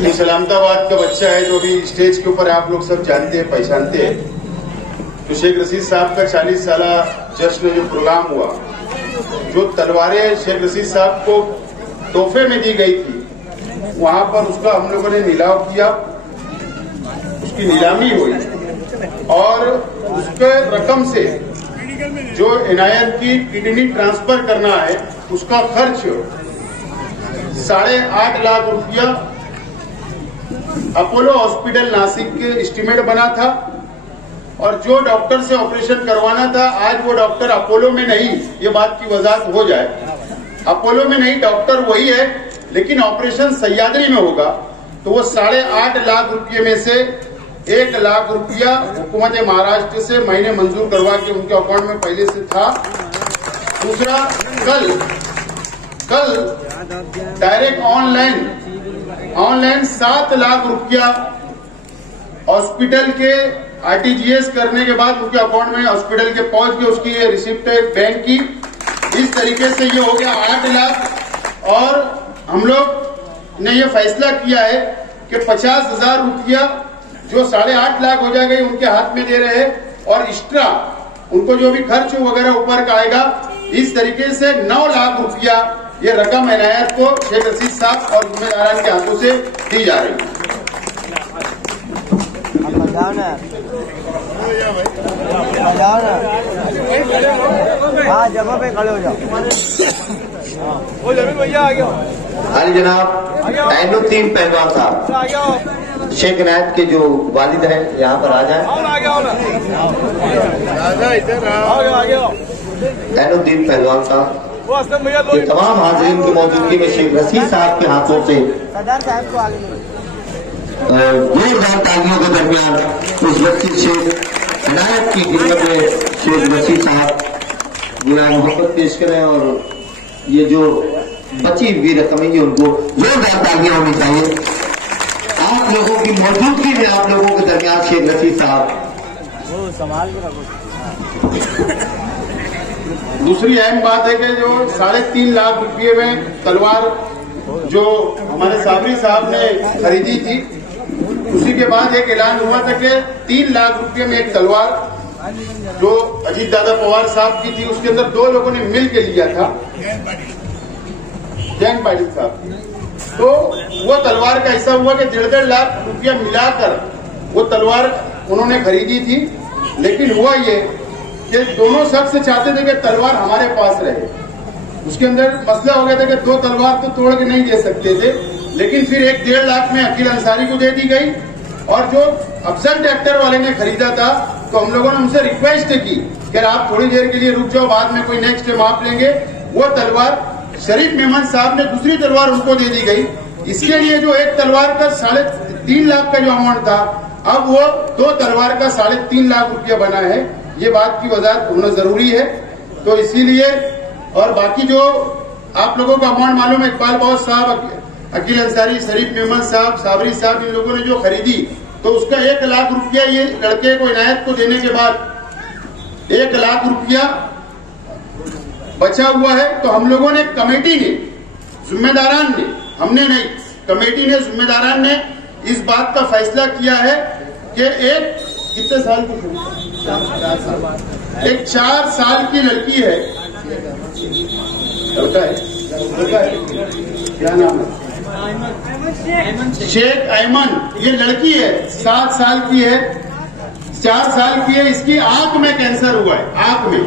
ये सलामताबाद का बच्चा है जो अभी स्टेज के ऊपर आप लोग सब जानते हैं, पहचानते हैं। तो शेख रशीद साहब का 40 साल जश्न जो प्रोग्राम हुआ, जो तलवारें शेख रशीद साहब को तोहफे में दी गई थी, वहां पर उसका हम लोगों ने नीलाव किया, उसकी नीलामी हुई और उसके रकम से जो इनायत की किडनी ट्रांसफर करना है उसका खर्च 8.5 लाख रुपया अपोलो हॉस्पिटल नासिक के एस्टीमेट बना था। और जो डॉक्टर से ऑपरेशन करवाना था, आज वो डॉक्टर अपोलो में नहीं, ये बात की वजाहत हो जाए, अपोलो में नहीं, डॉक्टर वही है लेकिन ऑपरेशन सह्याद्री में होगा। तो वो 8.5 लाख रुपये में से 1 लाख रुपया हुकूमत महाराष्ट्र से महीने मंजूर करवा के उनके अकाउंट में पहले से था। दूसरा, कल डायरेक्ट ऑनलाइन 7 लाख रुपया हॉस्पिटल के आरटीजीएस करने के बाद उनके अकाउंट में हॉस्पिटल के पहुंच के उसकी ये रिसिप्ट है बैंक की। इस तरीके से ये हो गया 8 लाख। और हम लोग ने ये फैसला किया है कि 50,000 रुपया जो 8.5 लाख हो जाएगा उनके हाथ में दे रहे हैं और एक्स्ट्रा उनको जो भी खर्च वगैरह ऊपर का आएगा, इस तरीके से 9 लाख रुपया ये रकम इनायत को शेख रशीद साहब और जिम्मेदारान के हाथों से दी जा रही है। जगह पे खड़े हो जाओ। भैया आ गया। हाली जनाब ऐनुद्दीन पहलवान साहब शेख इनायत के जो वालिद हैं यहाँ पर आ जाए। ऐनुद्दीन पहलवान साहब, ये तमाम हाजिरीन की मौजूदगी में शेख रशीद साहब के हाथों से जोरदार तालियों के दरमियान उस बच्चे शेख इनायत की खिदमत में शेख रशीद साहब बुरा मोहब्बत पेश करें और ये जो बची हुई रकम है उनको जोरदार तालियां होनी चाहिए। आप लोगों की मौजूदगी में आप लोगों के दरमियान शेख रशीद साहब संभाल के रखो। दूसरी अहम बात है कि जो 3.5 लाख रुपये में तलवार जो हमारे साबरी साहब ने खरीदी थी, उसी के बाद एक ऐलान हुआ था कि 3 लाख रुपये में एक तलवार जो अजीत दादा पवार साहब की थी, उसके अंदर 2 लोगों ने मिल के लिया था, जैन पाटिल साहब। तो वो तलवार का ऐसा हुआ कि 1.5 लाख रुपया मिलाकर वो तलवार उन्होंने खरीदी थी। लेकिन हुआ ये कि दोनों शख्स चाहते थे कि तलवार हमारे पास रहे। उसके अंदर मसला हो गया था कि 2 तलवार तो तोड़ के नहीं दे सकते थे, लेकिन फिर 1.5 लाख में अकील अंसारी को दे दी गई। और जो अफजल ट्रैक्टर वाले ने खरीदा था, तो हम लोगों ने उनसे रिक्वेस्ट की कि आप थोड़ी देर के लिए रुक जाओ, बाद में कोई नेक्स्ट टाइम आप लेंगे। वो तलवार शरीफ मेमन साहब ने दूसरी तलवार उनको दे दी गई। इसके लिए जो एक तलवार का 3.5 लाख का जो अमाउंट था, अब वो 2 तलवार का 3.5 लाख रुपया बना है। ये बात की वजाहत होना जरूरी है। तो इसीलिए, और बाकी जो आप लोगों का अमाउंट मालूम है, इकबाल बॉस साहब, अकील अंसारी, शरीफ मेमन साहब, साबरी साहब, इन लोगों ने जो खरीदी, तो उसका 1 लाख रुपया ये लड़के को इनायत को देने के बाद 1 लाख रुपया बचा हुआ है। तो हम लोगों ने, कमेटी ने, जिम्मेदारान ने, हमने नहीं, कमेटी ने, जिम्मेदारान ने इस बात का फैसला किया है कि एक कितने साल की, एक 4 साल की लड़की है, लड़का है, क्या नाम है, शेख अयमन, ये लड़की है, 7 साल की है, 4 साल की है। इसकी आंख में कैंसर हुआ है, आंख में।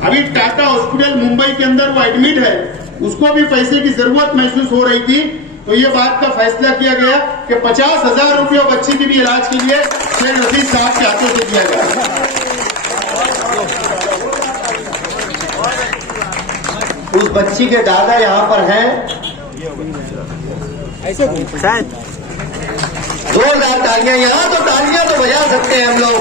अभी टाटा हॉस्पिटल मुंबई के अंदर वो एडमिट है, उसको भी पैसे की जरूरत महसूस हो रही थी। तो ये बात का फैसला किया गया कि 50,000 रुपया बच्ची के भी इलाज के लिए शेख रशीद साहब के हाथों से दिया गया। उस बच्ची के दादा यहाँ पर हैं, जोरदार तालियां, यहाँ तो तालियां तो बजा सकते हैं हम लोग।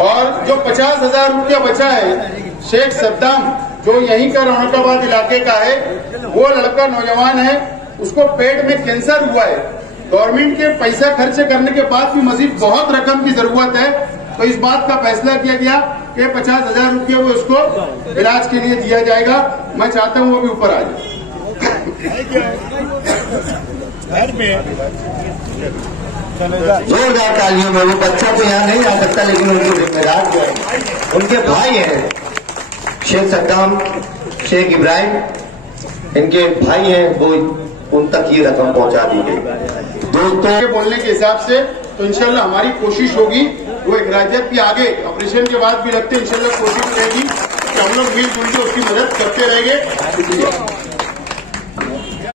और जो 50,000 रुपया बचा है, शेख सद्दाम जो यहीं का रौनकाबाद इलाके का है, वो लड़का नौजवान है, उसको पेट में कैंसर हुआ है। गवर्नमेंट के पैसा खर्च करने के बाद भी मजीद बहुत रकम की जरूरत है। तो इस बात का फैसला किया गया कि 50,000 रुपये वो उसको इलाज के लिए दिया जाएगा। मैं चाहता हूँ वो भी ऊपर आ जाए। जोरदार तालियों में। वो बच्चा तो यहाँ नहीं आ सकता, लेकिन उनके जिम्मेदार जो है, उनके भाई हैं शेख सद्दाम, शेख इब्राहिम, इनके भाई हैं, वो उन तक ये रकम पहुंचा दी गई। दोस्तों के बोलने के हिसाब से तो इंशाल्लाह हमारी कोशिश होगी, वो एक राज्य की आगे ऑपरेशन के बाद भी रखते इंशाल्लाह कोशिश रहेगी कि हम लोग मिलजुल के उसकी मदद करते रहेंगे।